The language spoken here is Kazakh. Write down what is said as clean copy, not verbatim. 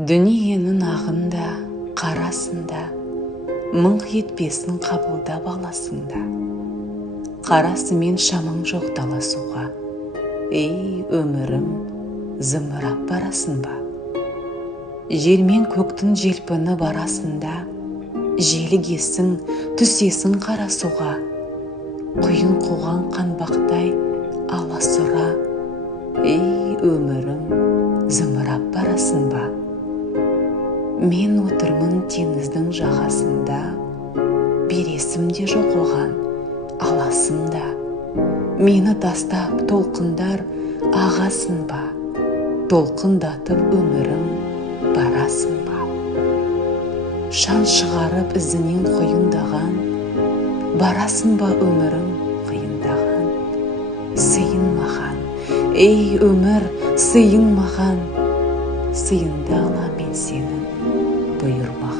Дүниенің ағында, қарасында, мыңқ етпесін қабылдап аласыңда. Қарасымен шамың жоқ таласуға. Ей, өмірім, зымырап барасың ба? Жермен көктің желпіні барасында, желігесің, түсесің қарасуға. Құйын қуған қанбақтай аласұра. Ей, өмірім, зымырап барасың ба? Мен отырмын теңіздің жағасында, бересім де жоқ оған, аласым да. Мені тастап толқындар ағасың ба? Толқындатып өмірім барасың ба? Шан шығарып ізінен қойындаған, барасың ба өмірім қиындаған? Сыйын маған, ей өмір, сыйын маған. Сыйынды ала мен сенің бұйырмаған.